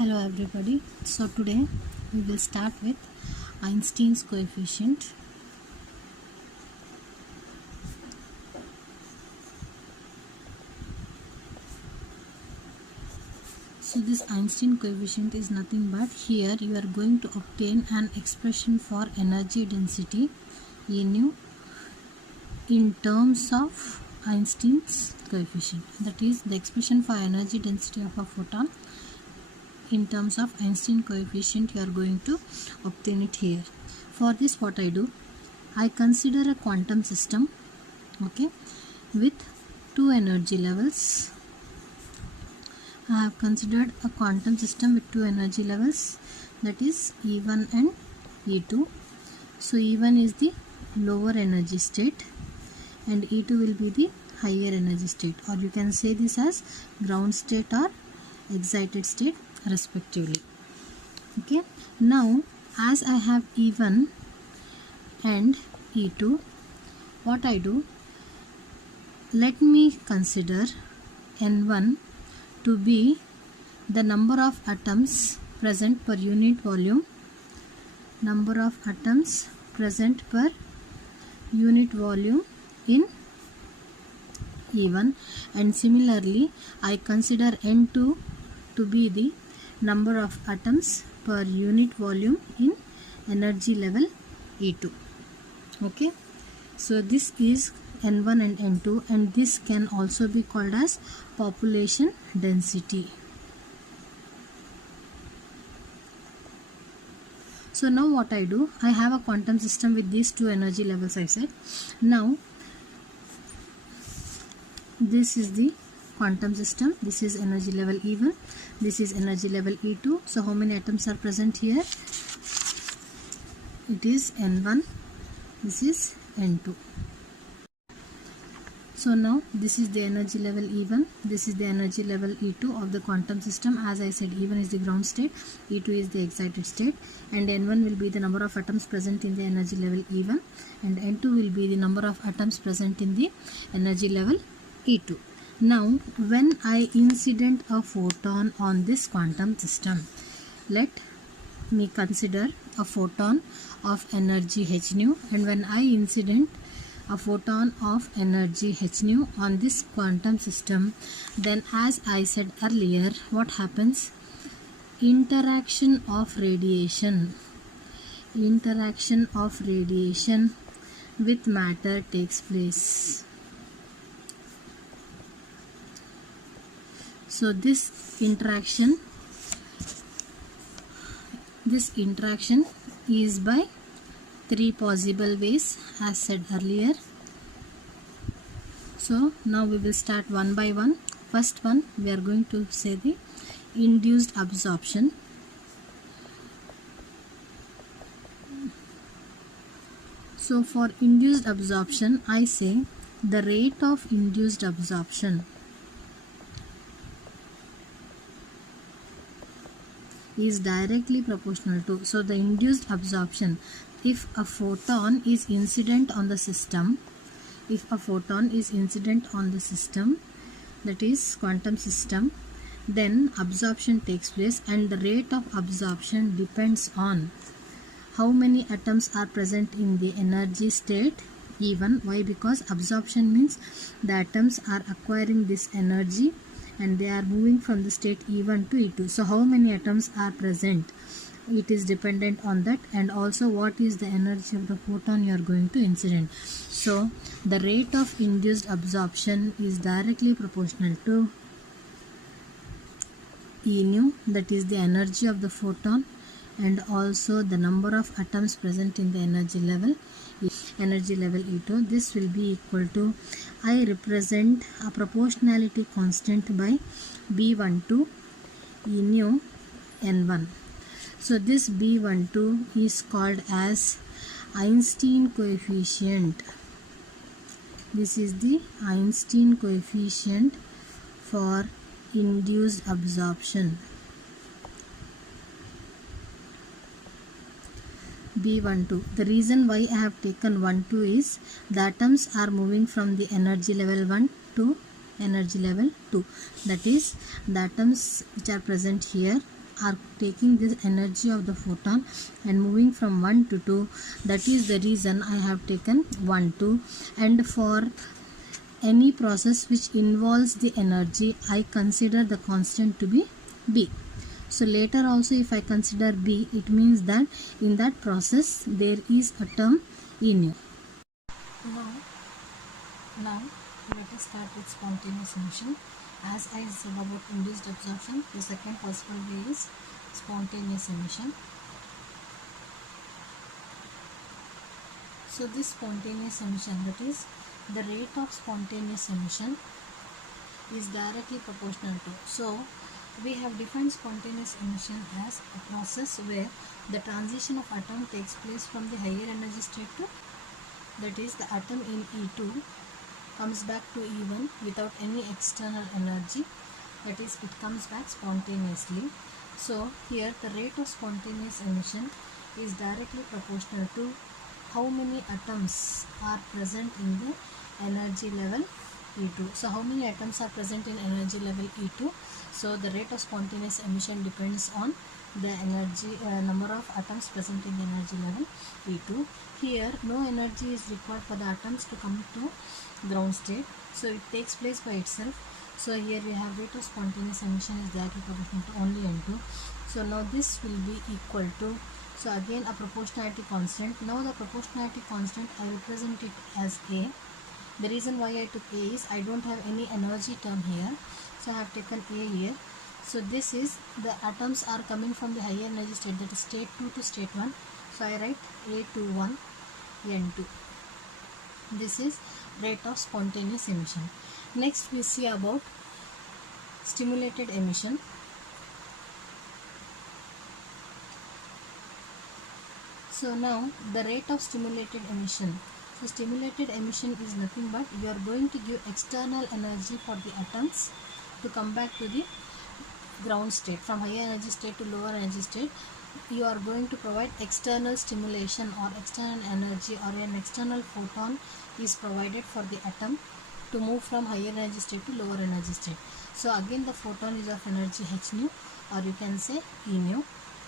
Hello everybody. So today we will start with Einstein's coefficient. So this Einstein coefficient is nothing but here you are going to obtain an expression for energy density Nu in terms of Einstein's coefficient. That is the expression for energy density of a photon in terms of Einstein coefficient. You are going to obtain it here. For this, what I do, I consider a quantum system, okay, with two energy levels. I have considered a quantum system with two energy levels, that is E1 and E2. So E1 is the lower energy state and E2 will be the higher energy state, or you can say this as ground state or excited state respectively. Okay, now as I have E1 and E2, what I do, let me consider N1 to be the number of atoms present per unit volume, number of atoms present per unit volume in E1, and similarly I consider N2 to be the number of atoms per unit volume in energy level E2. Okay, so this is N1 and N2, and this can also be called as population density. So now what I do, I have a quantum system with these two energy levels I said. Now this is the quantum system, this is energy level E1, this is energy level E2. So how many atoms are present here? It is N1, this is N2. So now this is the energy level E1, this is the energy level E2 of the quantum system. As I said, E1 is the ground state, E2 is the excited state, and N1 will be the number of atoms present in the energy level E1, and N2 will be the number of atoms present in the energy level E2. Now when I incident a photon on this quantum system, let me consider a photon of energy h nu, and when I incident a photon of energy h nu on this quantum system, then as I said earlier, what happens? Interaction of radiation with matter takes place. So this interaction is by three possible ways as said earlier. So now we will start one by one. First one, we are going to say the induced absorption. So for induced absorption, I say the rate of induced absorption is directly proportional to, so the induced absorption, if a photon is incident on the system, that is quantum system, then absorption takes place, and the rate of absorption depends on how many atoms are present in the energy state E1. Why? Because absorption means the atoms are acquiring this energy and they are moving from the state E1 to E2. So how many atoms are present, it is dependent on that, and also what is the energy of the photon you are going to incident. So the rate of induced absorption is directly proportional to E nu, that is the energy of the photon, and also the number of atoms present in the energy level E2. This will be equal to, I represent a proportionality constant by B12 E nu N1. So this B12 is called as Einstein coefficient. This is the Einstein coefficient for induced absorption. B12. The reason why I have taken 12 is the atoms are moving from the energy level 1 to energy level 2. That is, the atoms which are present here are taking this energy of the photon and moving from 1 to 2. That is the reason I have taken 1 2. And for any process which involves the energy, I consider the constant to be B. So later also if I consider B, it means that in that process there is a term E nu. Now let us start with spontaneous emission. As I said about induced absorption, the second possible way is spontaneous emission. So this spontaneous emission, that is the rate of spontaneous emission, is directly proportional to. So we have defined spontaneous emission as a process where the transition of atom takes place from the higher energy state to, that is the atom in E2 comes back to E1 without any external energy, that is it comes back spontaneously. So here the rate of spontaneous emission is directly proportional to how many atoms are present in the energy level E2. So how many atoms are present in energy level E2? So the rate of spontaneous emission depends on the energy number of atoms present in the energy level E2. Here no energy is required for the atoms to come to ground state, so it takes place by itself. So here we have rate of spontaneous emission is directly proportional to only N2. So now this will be equal to, so again a proportionality constant. Now the proportionality constant, I represent it as A. The reason why I took A is I don't have any energy term here, so I have taken A here. So this is the atoms are coming from the higher energy state, that is state 2 to state 1. So I write A21 N2. This is rate of spontaneous emission. Next we see about stimulated emission. So now the rate of stimulated emission. So stimulated emission is nothing but you are going to give external energy for the atoms to come back to the ground state. From higher energy state to lower energy state, you are going to provide external stimulation or external energy, or an external photon is provided for the atom to move from higher energy state to lower energy state. So again the photon is of energy h nu, or you can say E nu.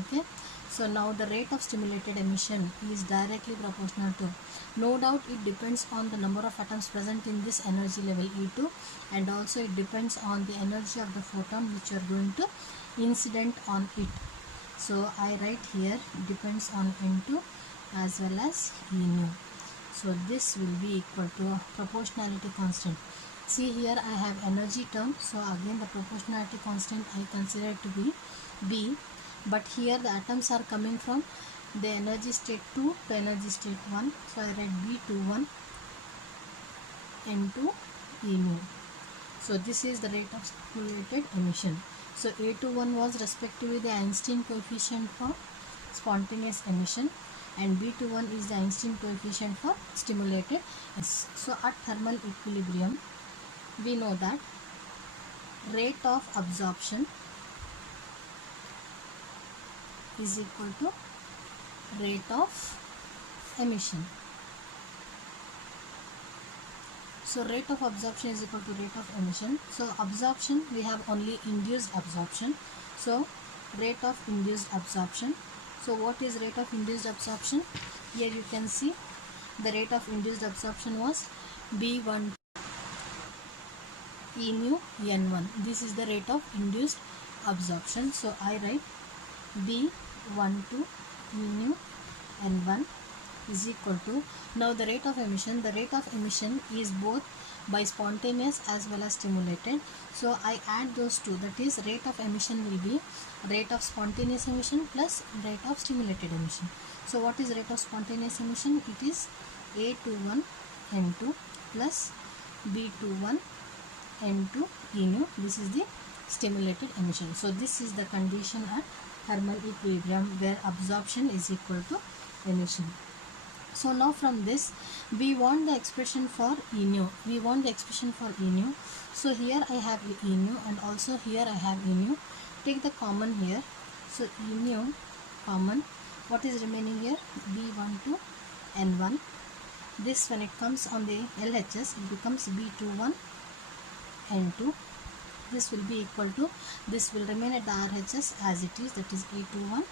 Okay. So now the rate of stimulated emission is directly proportional to, no doubt it depends on the number of atoms present in this energy level E2, and also it depends on the energy of the photon which you are going to incident on it. So I write here depends on N2 as well as E nu. So this will be equal to a proportionality constant. See here I have energy term, so again the proportionality constant I consider it to be B. But here the atoms are coming from the energy state 2 to energy state 1. So I write B21 N2 E nu. So this is the rate of stimulated emission. So A21 was respectively the Einstein coefficient for spontaneous emission, and B21 is the Einstein coefficient for stimulated. So at thermal equilibrium, we know that rate of absorption is equal to rate of emission. So rate of absorption is equal to rate of emission. So absorption, we have only induced absorption. So rate of induced absorption. So what is rate of induced absorption? Here you can see the rate of induced absorption was B1 E nu N1. This is the rate of induced absorption. So I write B12 E nu N1 is equal to, now the rate of emission. The rate of emission is both by spontaneous as well as stimulated. So I add those two, that is rate of emission will be rate of spontaneous emission plus rate of stimulated emission. So what is rate of spontaneous emission? It is A21 N2 plus B21 N2 E nu. This is the stimulated emission. So this is the condition at thermal equilibrium where absorption is equal to emission. So now from this we want the expression for E nu. We want the expression for E nu. So here I have E nu and also here I have E nu. Take the common here. So E nu common. What is remaining here? B12 N1. This when it comes on the LHS, it becomes B21 N2 this will be equal to, this will remain at the RHS as it is, that is A21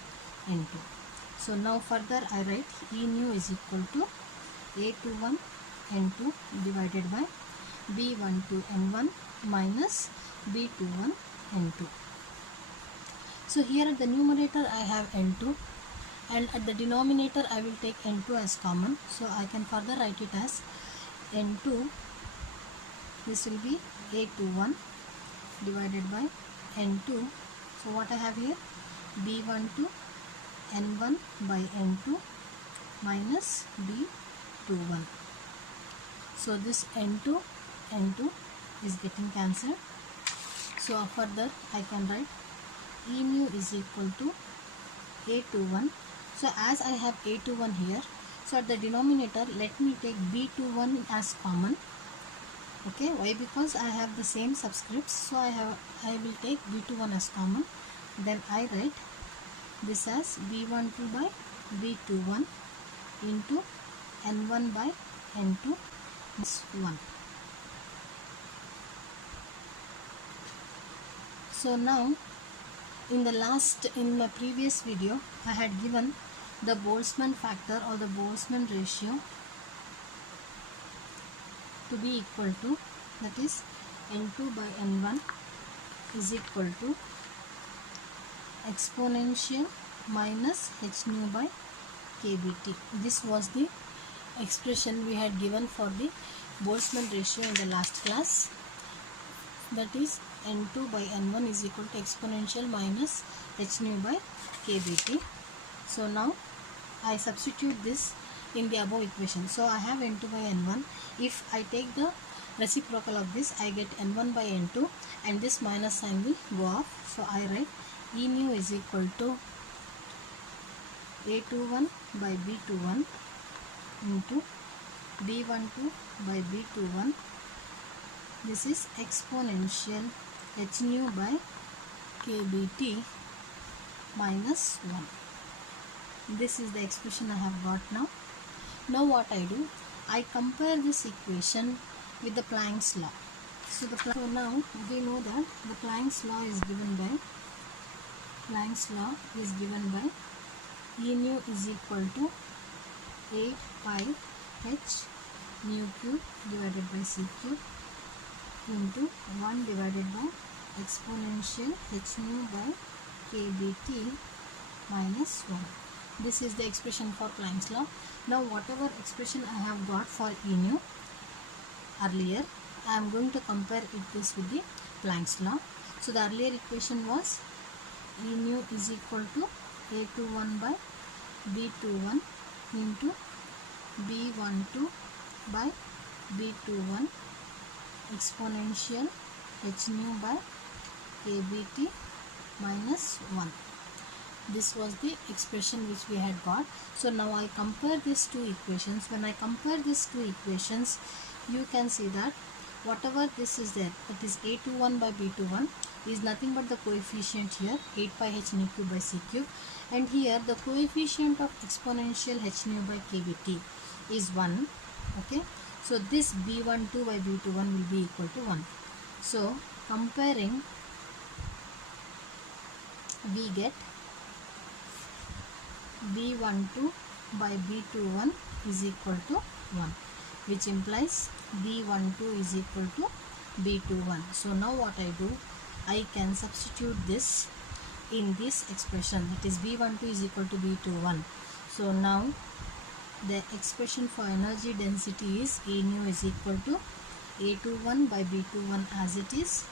N2. So now further I write E nu is equal to A21 N2 divided by B12 N1 minus B21 N2. So here at the numerator I have N2 and at the denominator I will take N2 as common. So I can further write it as N2, this will be A21 divided by N2. So what I have here, B12 N1 by N2 minus B21. So this N2 is getting cancelled. So further I can write E nu is equal to A21. So as I have A21 here, so at the denominator let me take B21 as common. Okay, why? Because I have the same subscripts, so I will take B21 as common. Then I write this as B12 by B21 into N1 by N2 is 1. So now in my previous video I had given the Boltzmann factor or the Boltzmann ratio to be equal to, that is N2 by N1 is equal to exponential minus h nu by kBt. This was the expression we had given for the Boltzmann ratio in the last class, that is N2 by N1 is equal to exponential minus h nu by kBt. So now I substitute this in the above equation. So I have N2 by N1. If I take the reciprocal of this, I get N1 by N2 and this minus sign will go off. So I write E nu is equal to A21 by B21 into B12 by B21. This is exponential h nu by kBt minus 1. This is the expression I have got now. Now what I do, I compare this equation with the Planck's law. So now we know that the Planck's law is given by E nu is equal to 8 pi h nu cube divided by c cube into 1 divided by exponential h nu by kBt minus 1. This is the expression for Planck's law. Now whatever expression I have got for E nu earlier, I am going to compare this with the Planck's law. So the earlier equation was E nu is equal to A21 by B21 into B12 by B21 exponential h nu by kBt minus 1. This was the expression which we had got. So now I compare these two equations. When I compare these two equations, you can see that whatever this is there, that is A21 by B21 is nothing but the coefficient here 8 pi h nu cube by c cube, and here the coefficient of exponential h nu by kBt is 1. Okay, so this B12 by B21 will be equal to 1. So comparing, we get B12 by B21 is equal to 1, which implies B12 is equal to B21. So now what I do, I can substitute this in this expression, that is B12 is equal to B21. So now the expression for energy density is E nu is equal to A21 by B21 as it is.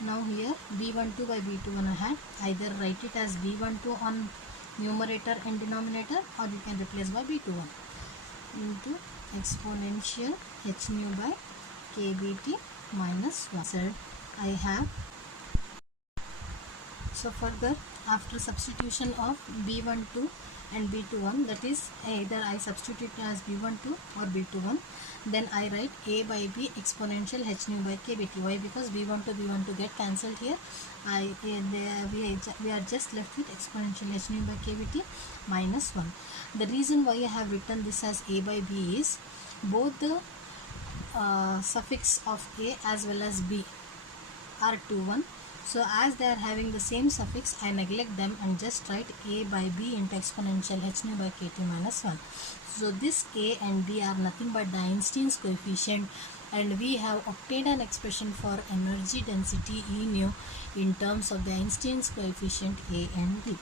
Now here B12 by B21 I had, either write it as B12 on numerator and denominator, or you can replace by B21 into exponential h nu by kBt minus 1. So I have, so further after substitution of B12 and B21, that is either I substitute as B12 or B21, then I write A by B exponential h nu by kBt. Why? Because B12 get cancelled here. We are just left with exponential h nu by kBt minus 1. The reason why I have written this as A by B is both the suffix of A as well as B R21. So as they are having the same suffix, I neglect them and just write a by b into exponential h nu by kt minus 1. So this a and b are nothing but the Einstein's coefficient, and we have obtained an expression for energy density E nu in terms of the Einstein's coefficient a and b.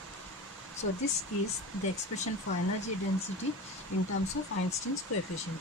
So this is the expression for energy density in terms of Einstein's coefficient.